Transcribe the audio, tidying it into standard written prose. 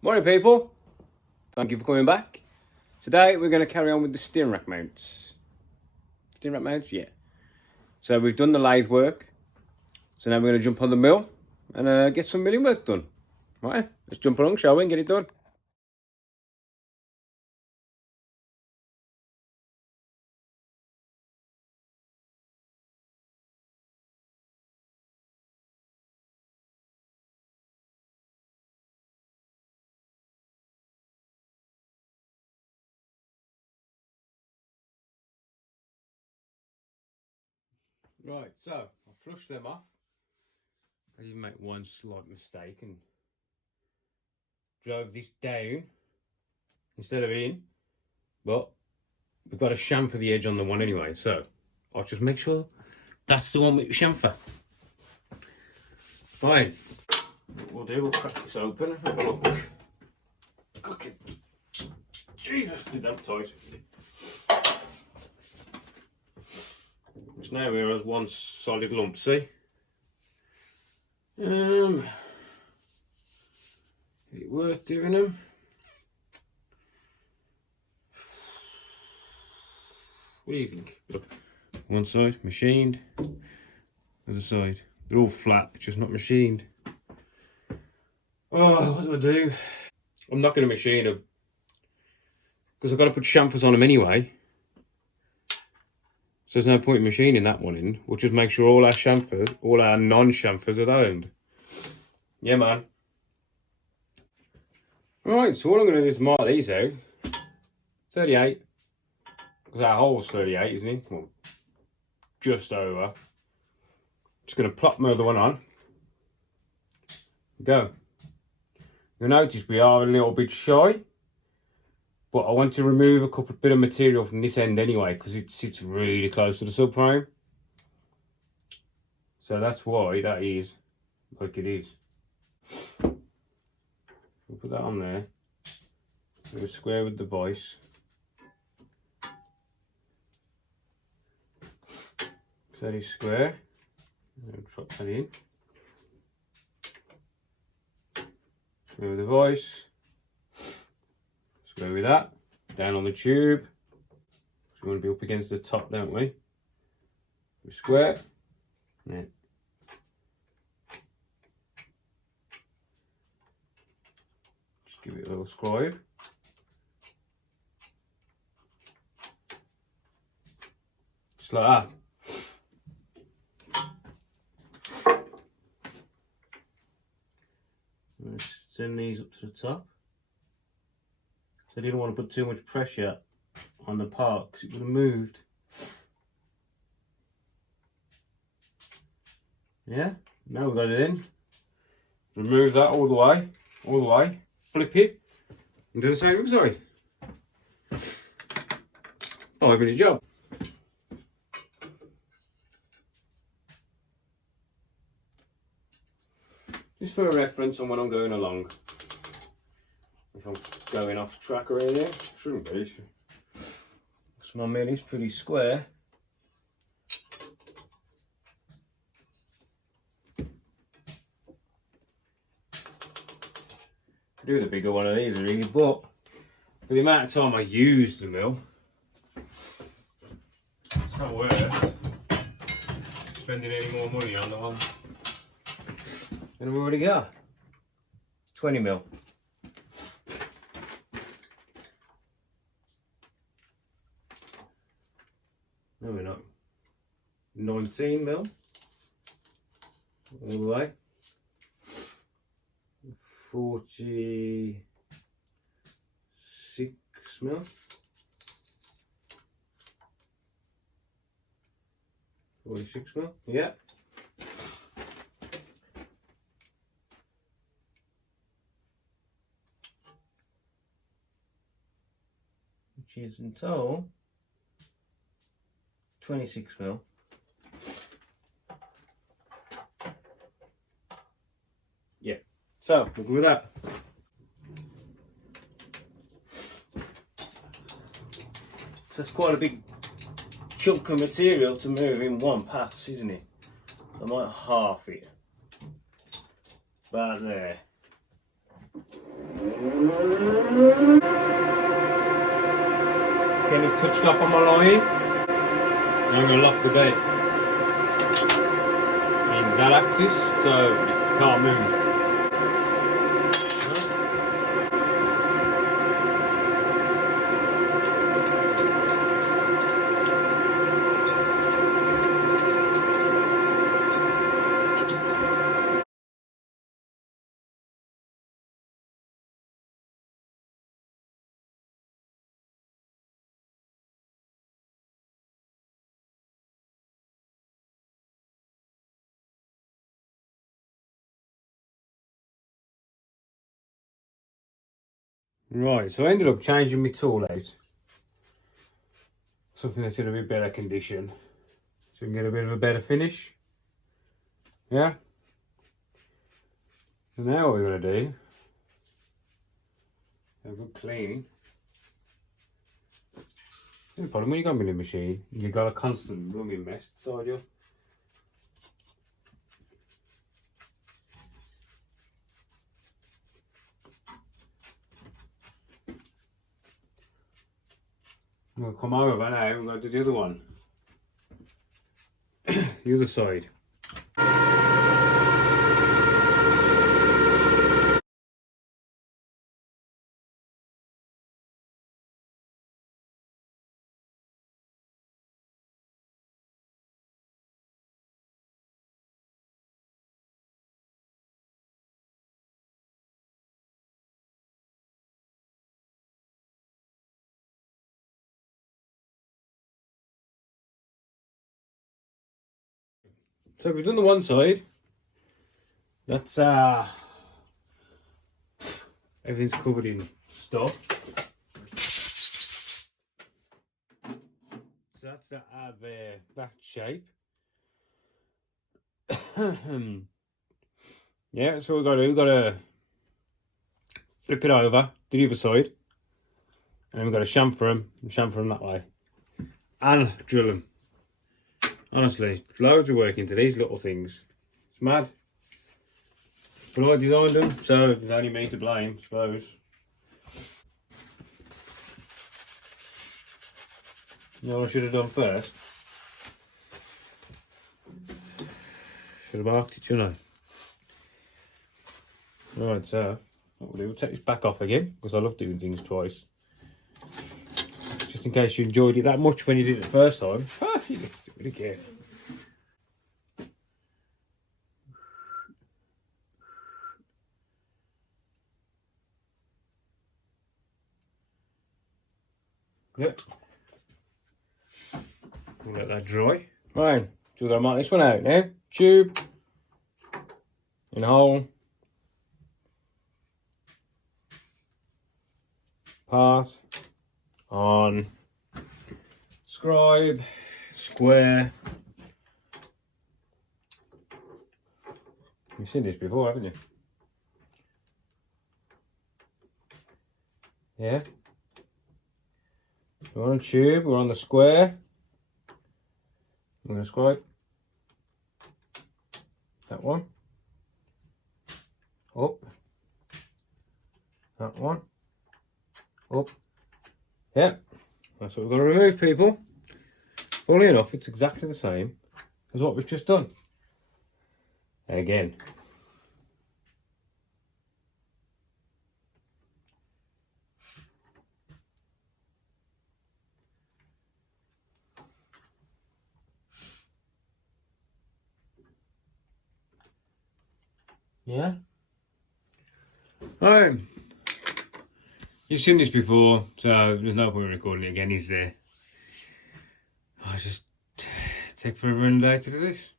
Morning people, thank you for coming back. Today we're going to carry on with the steering rack mounts. Steering rack mounts, yeah. So we've done the lathe work, so now we're going to jump on the mill and get some milling work done. Right, let's jump along, shall we, and get it done. Right, so I'll flush them off. I did make one slight mistake and drove this down instead of in, but we've got a chamfer the edge on the one anyway, so I'll just make sure that's the one with the chamfer. Fine. What we'll do, we'll crack this open and have a look. Okay. Jesus, did that tight. Which now we're as one solid lump, see? Is it worth doing them? What do you think? Look, one side machined, other side. They're all flat, it's just not machined. Oh, what do I do? I'm not going to machine them because I've got to put chamfers on them anyway. So there's no point in machining that one in. We'll just make sure all our chamfers, all our non-chamfers are owned. Yeah, man. Right, so what I'm going to do is mark these out. 38. Because our hole's 38, isn't it? Well, just over. Just going to plop my other one on. Go. You'll notice we are a little bit shy. But I want to remove a couple bit of material from this end anyway, because it sits really close to the subframe. So that's why that is like it is. We'll put that on there. We'll square with the vise. So that is square. And drop that in. Square with the vise. Square with that. Down on the tube. So we want to be up against the top, don't we? We square. And then just give it a little scribe. Just like that. Let's send these up to the top. So I didn't want to put too much pressure on the part because it would have moved. Yeah, now we've got it in. Remove that all the way, flip it, and do the same other side. 5-minute job. Just for a reference on when I'm going along. If I'm going off track or anything, shouldn't be. So my mill is pretty square. Could do with a bigger one of these really, but for the amount of time I use the mill, it's not worth spending any more money on the one than we've already got. 20 mil. No, we're not. 19 mil. All the way. 46 mil. 46 mil, yeah. Which is in total 26 mil. Yeah, so we'll go with that. So it's quite a big chunk of material to move in one pass, isn't it? I might half it. About there. getting it touched off on my line. Now I'm going to lock the bed in that axis so it can't move. Right, so I ended up changing my tool out. Something that's in a bit better condition. So we can get a bit of a better finish. Yeah? So now what we're going to do, have a good cleaning. The problem when you got a milling machine, you've got a constant rumming mess inside you. We'll come over now, we're going to do the other one. The other side. So we've done the one side. That's everything's covered in stuff. So that's that out there, that shape. Yeah, so we've got to flip it over to the other side, and then we've got to chamfer them that way, and drill them. Honestly, loads of work into these little things. It's mad. But I designed them, so there's only me to blame, I suppose. You know what I should have done first? Should have marked it, shouldn't I? Right, so what we'll do, we'll take this back off again, because I love doing things twice. Just in case you enjoyed it that much when you did it the first time. You need to do it again. Yep. We'll let that dry. Right, so we're going to mark this one out now. Tube. In hole. Part. On. Scribe. Square. You've seen this before, haven't you? Yeah. We're on tube, we're on the square. I'm going to scribe that one. Up. That one. Up. Yeah. That's what we've got to remove, people. Funnily enough, it's exactly the same as what we've just done. Again. Yeah. Alright. You've seen this before, so there's no point in recording it again, is there? I just take forever and a day to do this.